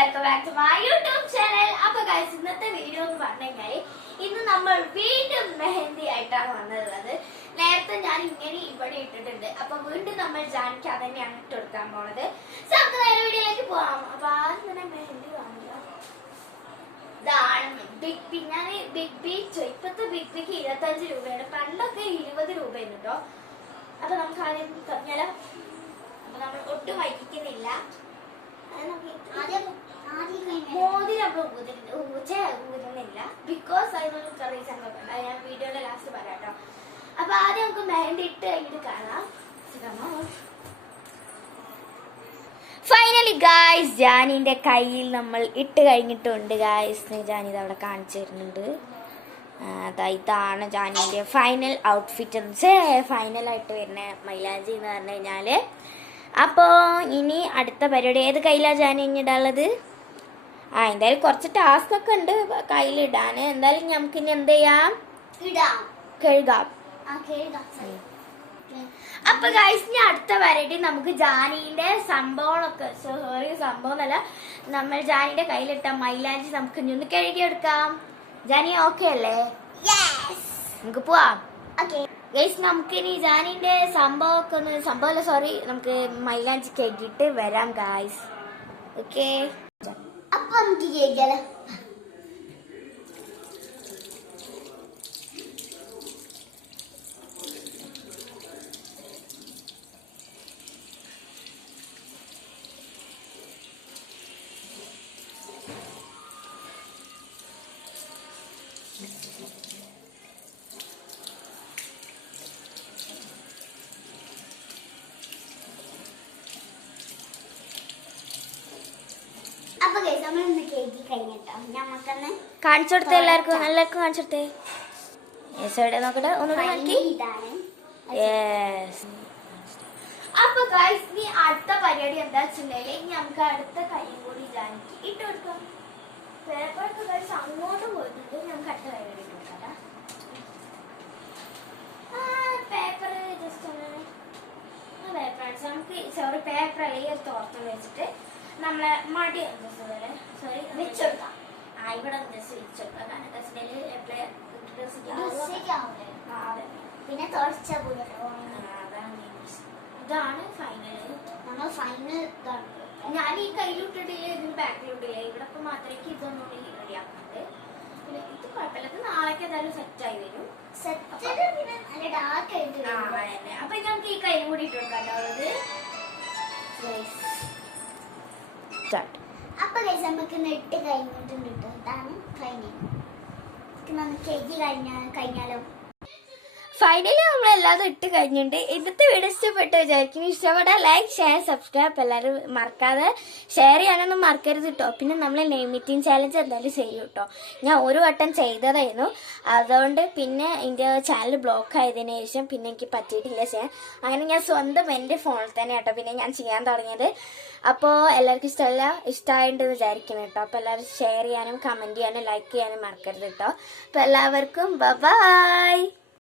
Welcome back to my YouTube channel. അപ്പൊ guys, ഇന്നത്തെ video എന്ന് പറഞ്ഞു കഴിഞ്ഞാൽ ഇന്ന് നമ്മൾ വീണ്ടും മെഹന്തി ആയിട്ടാണ് വന്നിട്ടുള്ളത്. നേരത്തെ ഞാൻ ഇങ്ങനെ ഇവിടെ ഇട്ടിട്ടുണ്ട്. അപ്പൊ വീണ്ടും നമ്മൾ ജാനിക്ക് അത് തന്നെയാണ് ഇട്ട് കൊടുക്കാൻ പോണത്. സോ നമുക്ക് നേരെ വീഡിയോയിലേക്ക് പോവാം. അപ്പൊ ആദ്യം തന്നെ മെഹന്തി വാങ്ങുക. ഇതാണ് ബിഗ് ബി. ഞാൻ ബിഗ് ബി ഇപ്പത്തെ ബിഗ് ബിക്ക് 25 രൂപയാണ്. പണ്ടൊക്കെ 20 രൂപയാണ് കേട്ടോ. അപ്പൊ നമുക്ക് ആദ്യം പറഞ്ഞാലോ. അപ്പൊ നമ്മൾ ഒട്ടും വൈകിക്കുന്നില്ല. മോതിരം ഊരുന്നില്ല. ബിക്കോസ് അതിനൊരു റീസൺ ഒക്കെ ഞാൻ വീഡിയോയുടെ ലാസ്റ്റ് പറയാം കേട്ടോ. അപ്പൊ ആദ്യം നമുക്ക് മെഹന്തി ഇട്ട് കഴിഞ്ഞിട്ട് കാണാം. ഫൈനലി ഗായ്സ്, ജാനിന്റെ കയ്യിൽ നമ്മൾ ഇട്ട് കഴിഞ്ഞിട്ടുണ്ട്. ഗായ്സ്, ജാനി ഇത് അവിടെ കാണിച്ചു തരുന്നുണ്ട്. ഇതാണ് ജാനിന്റെ ഫൈനൽ ഔട്ട്ഫിറ്റ്. ഫൈനലായിട്ട് വരുന്ന മൈലാഞ്ചി എന്ന് പറഞ്ഞു കഴിഞ്ഞാല്. അപ്പോൾ ഇനി അടുത്ത പരിപാടി ഏത് കയ്യിലാണ് ജാനി ഇടാനുള്ളത്? എന്തായാലും കുറച്ച് ടാസ്ക് ഒക്കെ ഉണ്ട് കയ്യിലിടാൻ. എന്തായാലും നമുക്ക് ഇനി എന്ത് ചെയ്യാം? കഴുകാം. അപ്പൊ ഗൈസ്, ഇനി അടുത്ത പരിപാടി നമുക്ക് ജാനിന്റെ സംഭവങ്ങളൊക്കെ സംഭവം എന്നല്ല, നമ്മൾ ജാനിന്റെ കയ്യിലിട്ട മൈലാഞ്ചി നമുക്ക് ഇനി ഒന്ന് കഴുകിയെടുക്കാം. ജാനി ഓക്കെ അല്ലേ? നമുക്ക് പോവാം. ഗൈസ്, നമുക്കിനി ജാനിന്റെ സംഭവമൊക്കെ നമുക്ക് മൈലാഞ്ചി കഴുകിയിട്ട് വരാം ഗൈസ്. ഓക്കെ, അപ്പൊ നമുക്ക് കേൾക്കാലോ. കാണിച്ചു കൊടുത്തേ എല്ലാവർക്കും കാണിച്ചു കൊടുത്തേ. നോക്കട്ടെ, ഒന്നുകൂടെ നോക്കി. അപ്പൊ ഗൈസ്, ഇനി അടുത്ത പരിപാടി എന്താ വെച്ചിട്ടുണ്ടെങ്കിൽ ഇനി നമുക്ക് അടുത്ത കൈ കൂടി ജാനിക്ക് ഇട്ട് കൊടുക്കാം. പേപ്പറൊക്കെ ഗൈസ് അങ്ങോട്ട് പോയിട്ടുണ്ട്. നമുക്ക് അടുത്ത പരിപാടി ഇട്ട് കൊടുക്കാം. പേപ്പർ ജസ്റ്റ് നമുക്ക് പേപ്പർ അല്ലെങ്കിൽ തോർത്ത് വെച്ചിട്ട് നമ്മളെ മടി വെച്ചെടുക്കാം. ഇവിടെ ജസ്റ്റ് വെച്ചെടുക്കാം. പിന്നെ ഇതാണ് ഫൈനൽ. നമ്മൾ ഫൈനൽ ഞാൻ ഈ കയ്യിലിട്ടിട്ടില്ല, ഇതിന് ബാക്കിലിട്ടില്ല. ഇവിടെ ഇപ്പൊ മാത്രമേ ഇതൊന്നും റെഡിയാക്കുന്നത്. പിന്നെ ഇത് കുഴപ്പമില്ല, ഇത് നാളേക്ക് ഏതായാലും സെറ്റായി വരും. അപ്പൊ നമുക്ക് ഈ കൈ കൂടി ഇട്ട് കൊടുക്കാനുള്ളത്. അപ്പൊ നമുക്ക് നെട്ട് കഴിഞ്ഞിട്ടുണ്ട്. ഇതാണ് ഫൈനൽ. നമുക്ക് കഴിഞ്ഞാലോ. ഫൈനലി നമ്മളെല്ലാതും ഇട്ട് കഴിഞ്ഞിട്ടുണ്ട്. ഇന്നത്തെ വീഡിയോ ഇഷ്ടപ്പെട്ട് വിചാരിക്കും. ഇഷ്ടപ്പെട്ടാൽ ലൈക്ക്, ഷെയർ, സബ്സ്ക്രൈബ് എല്ലാവരും മറക്കാതെ ഷെയർ ചെയ്യാനൊന്നും മറക്കരുത് കേട്ടോ. പിന്നെ നമ്മൾ നെയിം മീറ്റിംഗ് ചാലഞ്ച് എന്തായാലും ചെയ്യും കേട്ടോ. ഞാൻ ഒരു വട്ടം ചെയ്തതായിരുന്നു. അതുകൊണ്ട് പിന്നെ എൻ്റെ ചാനൽ ബ്ലോക്ക് ആയതിനു ശേഷം പിന്നെ എനിക്ക് പറ്റിയിട്ടില്ല ചെയ്യാൻ. അങ്ങനെ ഞാൻ സ്വന്തം എൻ്റെ ഫോണിൽ തന്നെ കേട്ടോ പിന്നെ ഞാൻ ചെയ്യാൻ തുടങ്ങിയത്. അപ്പോൾ എല്ലാവർക്കും ഇഷ്ടമായിട്ടുണ്ടെന്ന് വിചാരിക്കണം കേട്ടോ. അപ്പോൾ എല്ലാവരും ഷെയർ ചെയ്യാനും കമൻറ്റ് ചെയ്യാനും ലൈക്ക് ചെയ്യാനും മറക്കരുത് കേട്ടോ. അപ്പോൾ എല്ലാവർക്കും ബൈ.